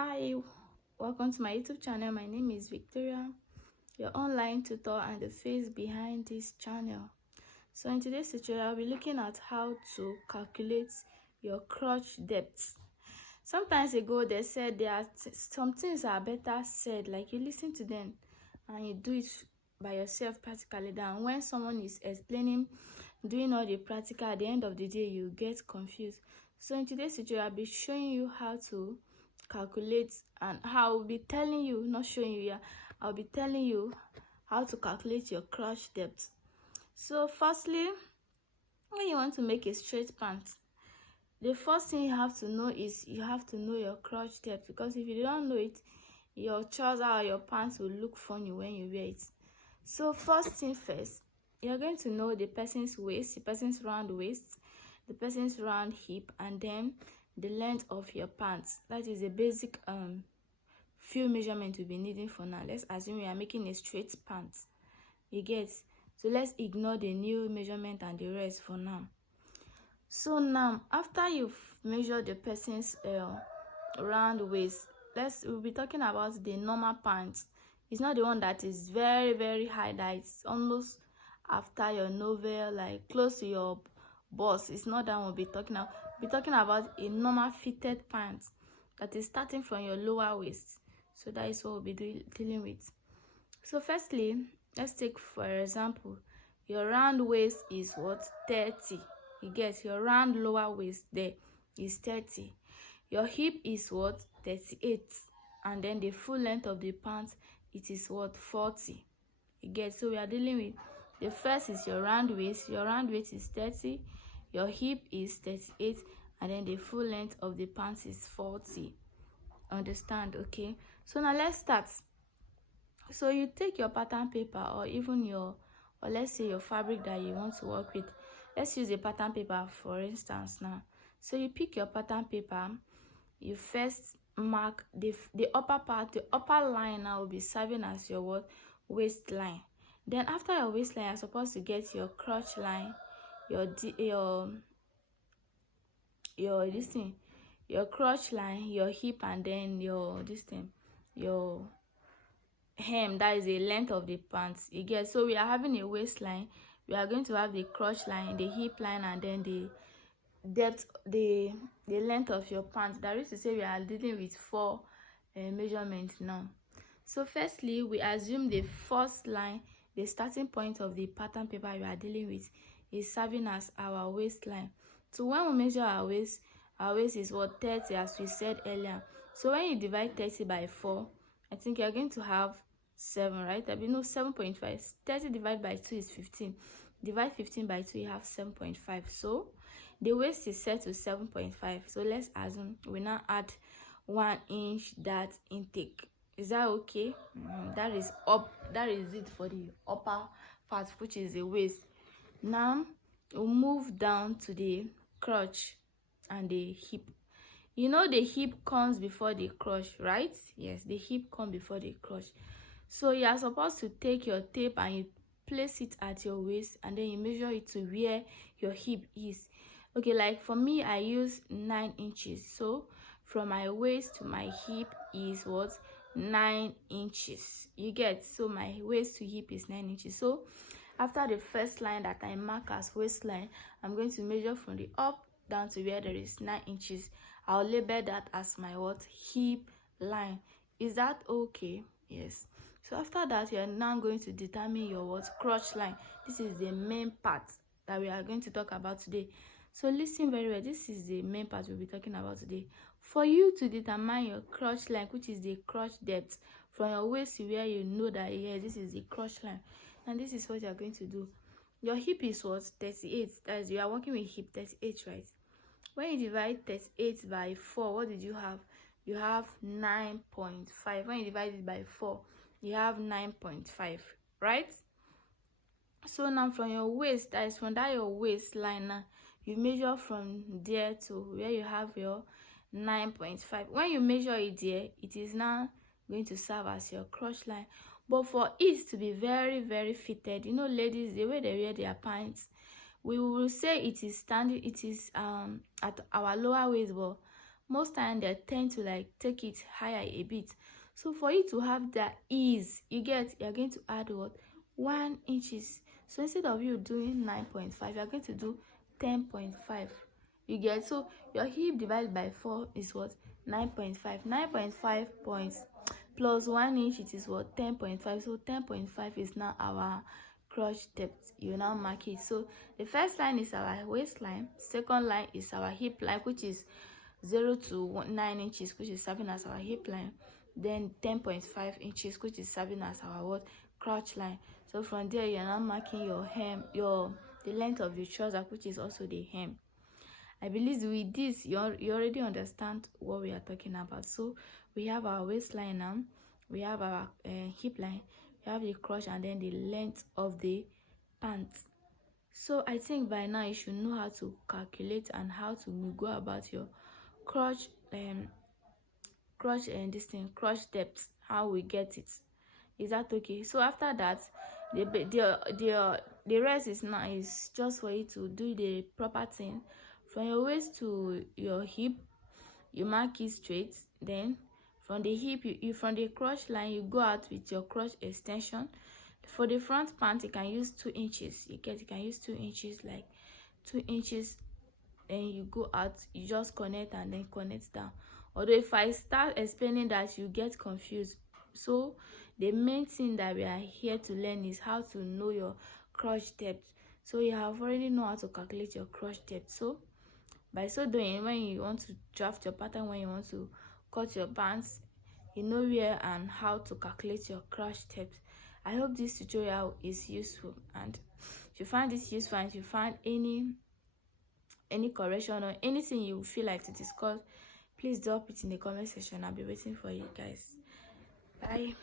Hi, welcome to my YouTube channel. My name is Victoria, your online tutor and the face behind this channel. So in today's tutorial, I'll be looking at how to calculate your crotch depth. Sometimes ago, they said there are some things are better said, like you listen to them and you do it by yourself practically, than when someone is explaining, doing all the practical. At the end of the day, you get confused. So in today's tutorial, I'll be showing you how to calculate, and how I'll be telling you, not showing you, I'll be telling you how to calculate your crotch depth. So firstly, when you want to make a straight pant, the first thing you have to know is you have to know your crotch depth, because if you don't know it, your trouser or your pants will look funny when you wear it. So first thing first, you're going to know the person's waist, the person's round waist, the person's round hip, and then the length of your pants. That is a basic few measurement we'll be needing for now. Let's assume we are making a straight pant. You get? So let's ignore the new measurement and the rest for now. So now, after you've measured the person's round waist, we'll be talking about the normal pants. It's not the one that is very high, that it's almost after your navel, like close to your bust. It's not that one we'll be talking about. We'll be talking about a normal fitted pants that is starting from your lower waist. So that is what we'll be dealing with. So firstly, let's take for example, your round waist is what? 30. You get? Your round lower waist there is 30. Your hip is what? 38. And then the full length of the pants, it is what? 40. You get? So we are dealing with, the first is your round waist. Your round waist is 30. Your hip is 38. And then the full length of the pants is 40. Understand? Okay. So now let's start. So you take your pattern paper, or even or let's say your fabric that you want to work with. Let's use the pattern paper for instance now. So you pick your pattern paper. You first mark the upper part. The upper line now will be serving as your what? Waistline. Then after your waistline, you're supposed to get your crotch line, your this thing, your crotch line, your hip, and then your this thing, your hem. That is the length of the pants. You get? So we are having a waistline, we are going to have the crotch line, the hip line, and then the depth, the length of your pants. That is to say, we are dealing with 4 measurements now. So firstly, we assume the first line, the starting point of the pattern paper we are dealing with, is serving as our waistline. So when we measure our waist is what? 30, as we said earlier. So when you divide 30 by 4, I think you're going to have 7, right? There will be no 7.5. 30 divided by 2 is 15. Divide 15 by 2, you have 7.5. So the waist is set to 7.5. So let's assume we now add 1 inch that intake. Is that okay? That is it for the upper part, which is the waist. Now we'll move down to the crotch and the hip. You know the hip comes before the crotch, right? Yes, the hip comes before the crotch. So you are supposed to take your tape and you place it at your waist, and then you measure it to where your hip is. Okay, like for me, I use 9 inches. So from my waist to my hip is what? 9 inches. You get? So my waist to hip is 9 inches. So after the first line that I mark as waistline, I'm going to measure from the up down to where there is 9 inches. I'll label that as my what? Hip line. Is that okay? Yes. So after that, you are now going to determine your what? Crotch line. This is the main part that we are going to talk about today. So listen very well. This is the main part we'll be talking about today. For you to determine your crotch line, which is the crotch depth, from your waist to where you know that, yes, this is the crotch line, and this is what you are going to do. Your hip is what? 38. That is, you are working with hip 38, right? When you divide 38 by 4, what did you have? You have 9.5. When you divide it by 4, you have 9.5, right? So now from your waist, that is from that your waistline, now you measure from there to where you have your 9.5. When you measure it there, it is now going to serve as your crotch line. But for it to be very fitted, you know, ladies, the way they wear their pants, we will say it is standing, it is at our lower waist, but most time they tend to like take it higher a bit. So for you to have that ease, you're going to add what, 1 inches. So instead of you doing 9.5, you're going to do 10.5. You get? So your hip divided by 4 is what, 9.5. 9.5 points plus 1 inch, it is what, 10.5. So 10.5 is now our crotch depth. You now mark it. So the first line is our waistline, second line is our hip line, which is 0 to 9 inches, which is serving as our hip line, then 10.5 inches, which is serving as our what, crotch line. So from there you're now marking your hem, the length of the trouser, which is also the hem. I believe with this you already understand what we are talking about. So we have our waistline now, we have our hip line, we have the crotch, and then the length of the pants. So I think by now you should know how to calculate and how to go about your crotch crotch depth, how we get it. Is that okay? So after that, the rest is now is just for you to do the proper thing. From your waist to your hip, you mark it straight. Then from the hip, you from the crotch line, you go out with your crotch extension. For the front pant, you can use 2 inches. You can use 2 inches, like 2 inches. Then you go out, you just connect and then connect down. Although if I start explaining that, you get confused. So the main thing that we are here to learn is how to know your crotch depth. So you have already know how to calculate your crotch depth. So by so doing, when you want to draft your pattern, when you want to cut your pants, you know where and how to calculate your crotch depth. I hope this tutorial is useful, and if you find this useful and if you find any correction or anything you feel like to discuss, please drop it in the comment section. I'll be waiting for you guys. Bye.